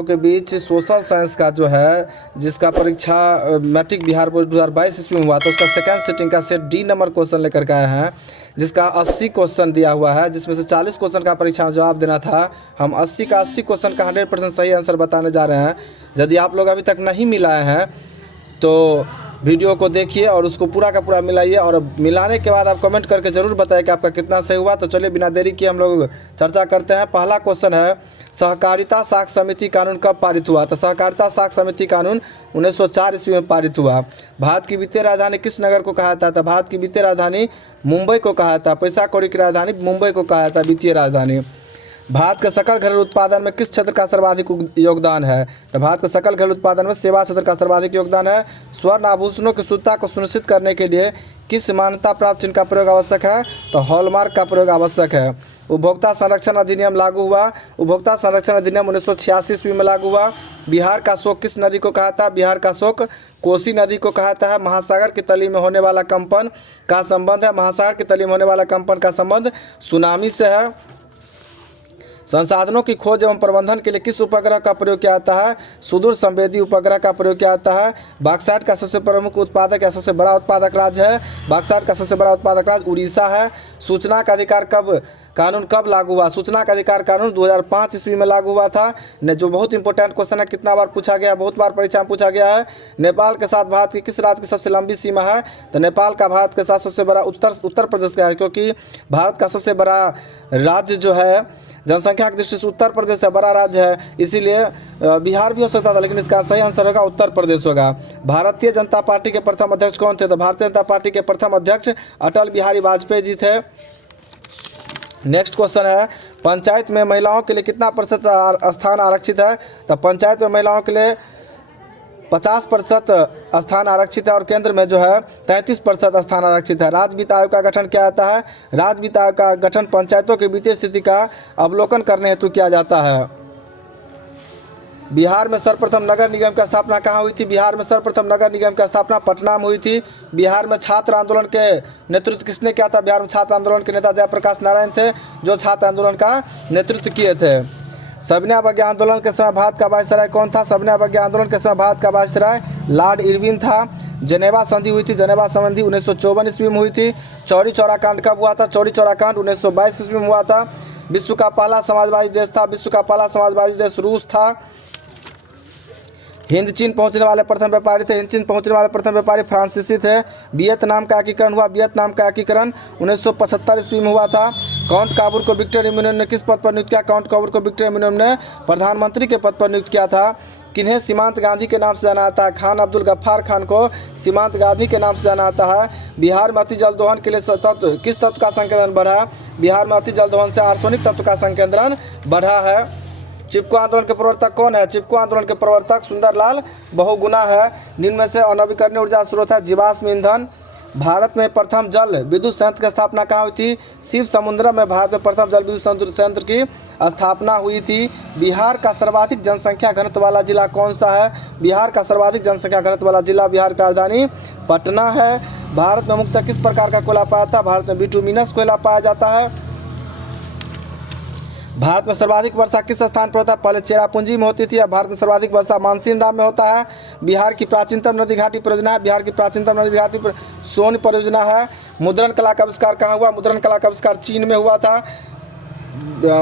लोगों के बीच social science का जो है, जिसका परीक्षा मैट्रिक बिहार बोर्ड 2022 ईस्वी में हुआ, तो उसका सेकंड सिटिंग का सेट डी नंबर क्वेश्चन लेकर के आए हैं, जिसका 80 क्वेश्चन दिया हुआ है, जिसमें से 40 क्वेश्चन का परीक्षा में जवाब देना था। हम 80 का 80 क्वेश्चन का 100% सही आंसर बताने जा रहे हैं। यदि आप लोग अभी तक नहीं मिलाए हैं तो वीडियो को देखिए और उसको पूरा का पूरा मिलाइए, और मिलाने के बाद आप कमेंट करके ज़रूर बताएं कि आपका कितना सही हुआ। तो चलिए बिना देरी किए हम लोग चर्चा करते हैं। पहला क्वेश्चन है, सहकारिता साख समिति कानून कब पारित हुआ? तो सहकारिता साख समिति कानून 1904 ईस्वी में पारित हुआ। भारत की वित्तीय राजधानी किस नगर को कहा जाता था? भारत की वित्तीय राजधानी मुंबई को कहा जाता है। पैसा कौड़ी की राजधानी मुंबई को कहा जाता है वित्तीय राजधानी। भारत के सकल घरेलू उत्पादन में किस क्षेत्र का सर्वाधिक योगदान है? तो भारत के सकल घरेलू उत्पादन में सेवा क्षेत्र का सर्वाधिक योगदान है। स्वर्ण आभूषणों की शुद्धता को सुनिश्चित करने के लिए किस मान्यता प्राप्त चिन्ह का प्रयोग आवश्यक है? तो हॉलमार्क का प्रयोग आवश्यक है। उपभोक्ता संरक्षण अधिनियम लागू हुआ। उपभोक्ता संरक्षण अधिनियम 1986 ईस्वी में लागू हुआ। बिहार का शोक किस नदी को कहा था? बिहार का शोक कोसी नदी को कहता है। महासागर की तली में होने वाला कंपन का संबंध है, महासागर की तली में होने वाला कंपन का संबंध सुनामी से है। संसाधनों की खोज एवं प्रबंधन के लिए किस उपग्रह का प्रयोग किया जाता है? सुदूर संवेदी उपग्रह का प्रयोग किया जाता है। बॉक्साइट का सबसे प्रमुख उत्पादक या सबसे बड़ा उत्पादक राज्य है? बॉक्साइट का सबसे बड़ा उत्पादक राज्य उड़ीसा है। सूचना का अधिकार कानून कब लागू हुआ? सूचना का अधिकार कानून 2005 ईस्वी में लागू हुआ था। ने जो बहुत इंपॉर्टेंट क्वेश्चन है, कितना बार पूछा गया, बहुत बार परीक्षा में पूछा गया है। नेपाल के साथ भारत की किस राज्य की सबसे लंबी सीमा है? तो नेपाल का भारत के साथ सबसे बड़ा उत्तर प्रदेश का है, क्योंकि भारत का सबसे बड़ा राज्य जो है जनसंख्या की दृष्टि से उत्तर प्रदेश है, बड़ा राज्य है, इसीलिए बिहार भी हो सकता था, लेकिन इसका सही आंसर होगा उत्तर प्रदेश होगा। भारतीय जनता पार्टी के प्रथम अध्यक्ष कौन थे? तो भारतीय जनता पार्टी के प्रथम अध्यक्ष अटल बिहारी वाजपेयी जी थे। नेक्स्ट क्वेश्चन है, पंचायत में महिलाओं के लिए कितना प्रतिशत स्थान आरक्षित है? तो पंचायत में महिलाओं के लिए 50% स्थान आरक्षित है, और केंद्र में जो है 33% स्थान आरक्षित है। राज्य वित्त आयोग का गठन क्या आता है? राज्य वित्त आयोग का गठन पंचायतों की वित्तीय स्थिति का अवलोकन करने हेतु किया जाता है। बिहार में सर्वप्रथम नगर निगम की स्थापना कहाँ हुई थी? बिहार में सर्वप्रथम नगर निगम की स्थापना पटना में हुई थी। बिहार में छात्र आंदोलन के नेतृत्व किसने किया था? बिहार में छात्र आंदोलन के नेता जयप्रकाश नारायण थे, जो छात्र आंदोलन का नेतृत्व किए थे। सविनय अवज्ञा आंदोलन के समय भारत का वायसराय कौन था? सविनय अवज्ञा आंदोलन के समय भारत का वायसराय लॉर्ड इरविन था। जनेवा संधि हुई थी, जनेवा संधि 1954 ईस्वी में हुई थी। चौरी चौरा कांड कब हुआ था? चौरी चौरा कांड 1922 ईस्वी में हुआ था। विश्व का पहला समाजवादी देश था, विश्व का पहला समाजवादी देश रूस था। हिंद चीन पहुंचने वाले प्रथम व्यापारी थे, हिंद चीन पहुंचने वाले प्रथम व्यापारी फ्रांसीसी थे। वियतनाम का एकीकरण हुआ, वियतनाम का एकीकरण 1975 ईस्वी में हुआ था। काउंट काबूर को विक्टर इम्यूनियम ने किस पद पर नियुक्त किया? काउंट काबूर को विक्टर इम्यूनियम ने प्रधानमंत्री के पद पर नियुक्त किया था। किन्हें सीमांत गांधी के नाम से जाना जाता है? खान अब्दुल गफ्फार खान को सीमांत गांधी के नाम से जाना जाता है। बिहार में अति जल दोहन के लिए किस तत्व का संकेंद्रण बढ़ा? बिहार में अति जल दोहन से आर्सेनिक तत्व का संकेंद्रण बढ़ा है। चिपको आंदोलन के प्रवर्तक कौन है? चिपको आंदोलन के प्रवर्तक सुंदरलाल बहुगुणा है। निम्न में से अनवीकरणीय ऊर्जा स्रोत है जीवाश्म ईंधन। भारत में प्रथम जल विद्युत संयंत्र की स्थापना कहाँ हुई थी? शिव समुद्र में भारत में प्रथम जल विद्युत संयंत्र की स्थापना हुई थी। बिहार का सर्वाधिक जनसंख्या घनत्व वाला जिला कौन सा है? बिहार का सर्वाधिक जनसंख्या घनत्व वाला जिला बिहार की राजधानी पटना है। भारत में मुख्यतः किस प्रकार का कोयला पाया जाता है? भारत में बिटुमिनस कोयला पाया जाता है। भारत में सर्वाधिक वर्षा किस स्थान पर होता है? पहले चेरापूंजी में होती थी, अब भारत में सर्वाधिक वर्षा मानसीन डैम में होता है। बिहार की प्राचीनतम नदी घाटी परियोजना है, बिहार की प्राचीनतम नदी घाटी सोन परियोजना है। मुद्रण कला का आविष्कार कहाँ हुआ? मुद्रण कला का आविष्कार चीन में हुआ था।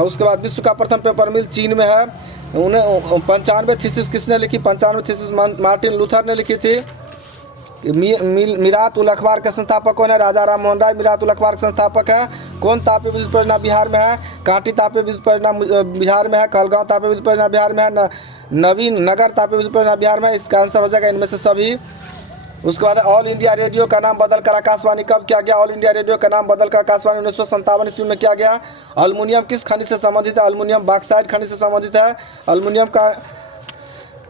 उसके बाद विश्व का प्रथम पेपर मिल चीन में है। 95 थीसिस किसने लिखी? 95 थीसिस मार्टिन लूथर ने लिखी थी। मीरात उल अखबार के संस्थापक कौन है? राजा राम मोहन राय मीरात उल अखबार के संस्थापक है। कौन तापी विद्युत परियोजना बिहार में है? कांटी तापी विद्युत परियोजना बिहार में है। कहलगांव तापी विद्युत परियोजना बिहार में है। नवीन नगर तापी विद्युत परियोजना बिहार में है। इसका आंसर हो जाएगा इनमें से सभी। उसके बाद ऑल इंडिया रेडियो का नाम बदलकर आकाशवाणी कब किया गया? ऑल इंडिया रेडियो का नाम बदलकर आकाशवाणी 1957 ईस्वी में किया गया। अल्मुनियम किस खनिज से संबंधित है? अल्मुनियम बॉक्साइट खनिज से संबंधित है। अल्मुनियम का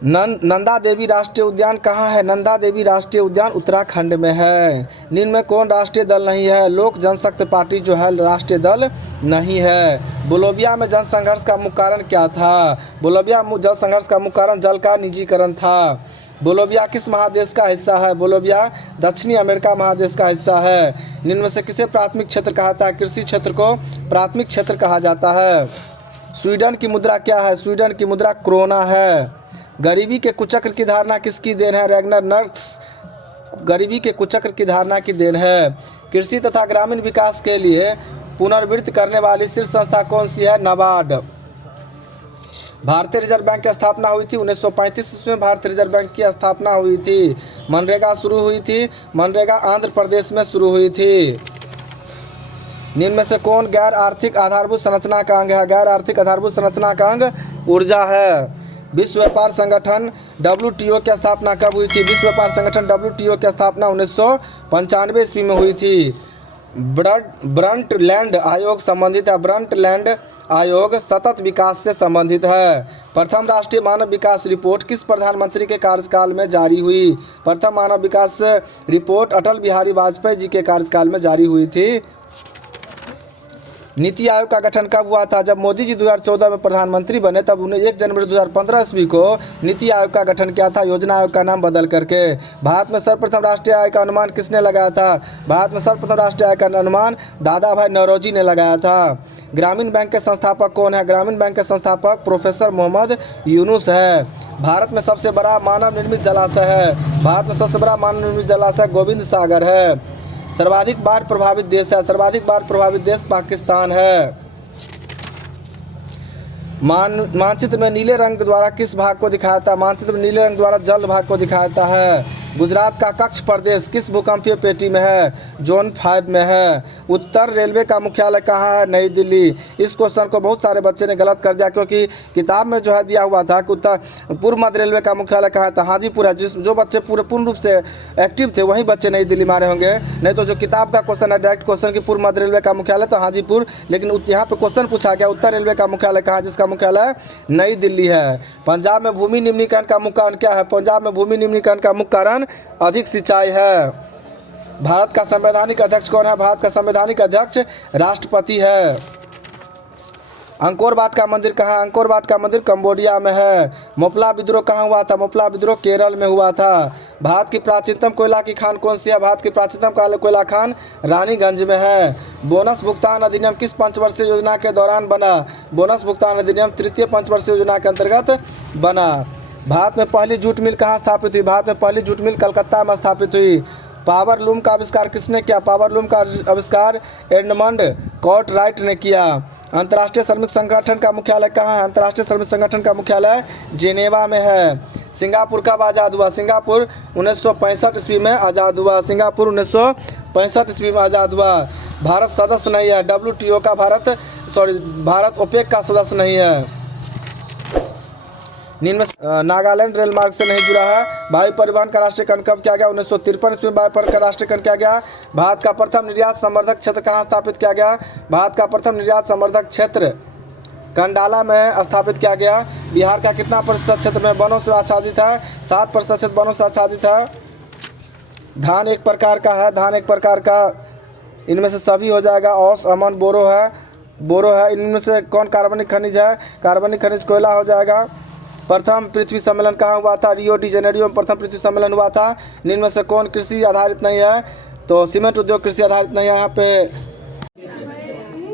नंदा देवी राष्ट्रीय उद्यान कहाँ है? नंदा देवी राष्ट्रीय उद्यान उत्तराखंड में है। निम्न में कौन राष्ट्रीय दल नहीं है? लोक जनशक्ति पार्टी जो है राष्ट्रीय दल नहीं है। बोलोविया में जन संघर्ष का मुख्य कारण क्या था? बोलोविया जल संघर्ष का मुख्य कारण जल का निजीकरण था। बोलोविया किस महादेश का हिस्सा है? बोलोविया दक्षिणी अमेरिका महादेश का हिस्सा है। निम्न में से किसे प्राथमिक क्षेत्र कहा जाता है? कृषि क्षेत्र को प्राथमिक क्षेत्र कहा जाता है। स्वीडन की मुद्रा क्या है? स्वीडन की मुद्रा क्रोना है। गरीबी के कुचक्र की धारणा किसकी देन है? रैगनर नर्क्स गरीबी के कुचक्र की धारणा की देन है। कृषि तथा ग्रामीण विकास के लिए पुनर्वित्त करने वाली शीर्ष संस्था कौन सी है? नाबार्ड। भारतीय रिजर्व बैंक की स्थापना हुई थी 1935 ईस्वी में। भारतीय रिजर्व बैंक की स्थापना हुई थी। मनरेगा शुरू हुई थी। मनरेगा आंध्र प्रदेश में शुरू हुई थी। निम्न में से कौन गैर आर्थिक आधारभूत संरचना का अंग है? गैर आर्थिक आधारभूत संरचना का अंग ऊर्जा है। विश्व व्यापार संगठन WTO की स्थापना कब हुई थी? विश्व व्यापार संगठन WTO की स्थापना 1995 ईस्वी में हुई थी। ब्रंटलैंड आयोग संबंधित है। ब्रंटलैंड आयोग सतत विकास से संबंधित है। प्रथम राष्ट्रीय मानव विकास रिपोर्ट किस प्रधानमंत्री के कार्यकाल में जारी हुई? प्रथम मानव विकास रिपोर्ट अटल बिहारी वाजपेयी जी के कार्यकाल में जारी हुई थी। नीति आयोग का गठन कब हुआ था? जब मोदी जी 2014 में प्रधानमंत्री बने तब उन्हें 1 जनवरी 2015 ईस्वी को नीति आयोग का गठन किया था, योजना आयोग का नाम बदल करके। भारत में सर्वप्रथम राष्ट्रीय आय का अनुमान किसने लगाया था? भारत में सर्वप्रथम राष्ट्रीय आय का अनुमान दादा भाई नौरोजी ने लगाया था। ग्रामीण बैंक के संस्थापक कौन है? ग्रामीण बैंक के संस्थापक प्रोफेसर मोहम्मद यूनुस है। भारत में सबसे बड़ा मानव निर्मित जलाशय है। भारत में सबसे बड़ा मानव निर्मित जलाशय गोविंद सागर है। सर्वाधिक बाढ़ प्रभावित देश है। सर्वाधिक बाढ़ प्रभावित देश पाकिस्तान है। मानचित्र में नीले रंग द्वारा किस भाग को दिखाया था? मानचित्र में नीले रंग द्वारा जल भाग को दिखाता है। गुजरात का कच्छ प्रदेश किस भूकंपीय पेटी में है? जोन 5 में है। उत्तर रेलवे का मुख्यालय कहाँ है? नई दिल्ली। इस क्वेश्चन को बहुत सारे बच्चे ने गलत कर दिया, क्योंकि किताब में जो है दिया हुआ था कि उत्तर पूर्व मध्य रेलवे का मुख्यालय कहाँ था? हाजीपुर है। जो बच्चे पूर्ण रूप से एक्टिव थे वही बच्चे नई दिल्ली में आ रहे होंगे, नहीं तो जो किताब का क्वेश्चन है डायरेक्ट क्वेश्चन की पूर्व मध्य रेलवे का मुख्यालय तो हाजीपुर, लेकिन यहाँ पे क्वेश्चन पूछा गया उत्तर रेलवे का मुख्यालय कहाँ, जिसका मुख्यालय नई दिल्ली है। पंजाब में भूमि निम्नीकरण का मुख्य कारण क्या है? पंजाब में भूमि निम्नीकरण का मुख्य कारण अधिक सिंचाई है। भारत का संवैधानिक अध्यक्ष कौन है? भारत का संवैधानिक अध्यक्ष राष्ट्रपति है। अंकोर वाट का मंदिर कहाँ है? अंकोर वाट का मंदिर कंबोडिया में है। मोपला विद्रोह कहाँ हुआ था? मोपला विद्रोह केरल में हुआ था। भारत की प्राचीनतम कोयला की खान कौन सी है? भारत की प्राचीनतम कोयला खान रानीगंज में है। बोनस भुगतान अधिनियम किस पंचवर्षीय योजना के दौरान बना? बोनस भुगतान अधिनियम तृतीय पंचवर्षीय योजना के अंतर्गत बना। भारत में पहली जूट मिल कहाँ स्थापित हुई? भारत में पहली जूट मिल कलकत्ता में स्थापित हुई। पावर लूम का आविष्कार किसने किया? पावर लूम का आविष्कार एडमंड कार्टराइट ने किया। अंतर्राष्ट्रीय श्रमिक संगठन का मुख्यालय कहाँ है? अंतर्राष्ट्रीय श्रमिक संगठन का मुख्यालय जेनेवा में है। सिंगापुर कब आज़ाद हुआ? सिंगापुर 1965 ईस्वी में आज़ाद हुआ। सिंगापुर 1965 ईस्वी में आज़ाद हुआ। भारत सदस्य नहीं है WTO का। भारत ओपेक का सदस्य नहीं है। निम्न में नागालैंड रेल मार्ग से नहीं जुड़ा है। वायु परिवहन का राष्ट्रीयकरण कब किया गया? 1953 ईस्वी में वायु परिवहन का राष्ट्रीयकरण किया गया। भारत का प्रथम निर्यात संवर्धक क्षेत्र कहाँ स्थापित किया गया? भारत का प्रथम निर्यात संवर्धक क्षेत्र कंडाला में स्थापित किया गया। बिहार का कितना प्रतिशत क्षेत्र में वनों से आच्छादित है? 7% क्षेत्र वनों से आच्छादित है। धान एक प्रकार का है। धान एक प्रकार का, इनमें से सभी हो जाएगा। औस, अमन, बोरो है। इनमें से कौन कार्बनिक खनिज है? कार्बनिक खनिज कोयला हो जाएगा। प्रथम पृथ्वी सम्मेलन कहाँ हुआ था? रियो डी जेनेरियो में प्रथम पृथ्वी सम्मेलन हुआ था। निम्न में से कौन कृषि आधारित नहीं है? तो सीमेंट उद्योग कृषि आधारित नहीं है। यहाँ पे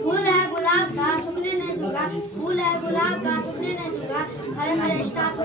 फूल है गुलाब का सूखने नहीं दूंगा, फूल है गुलाब का सूखने नहीं दूंगा, हरे हरे स्टार को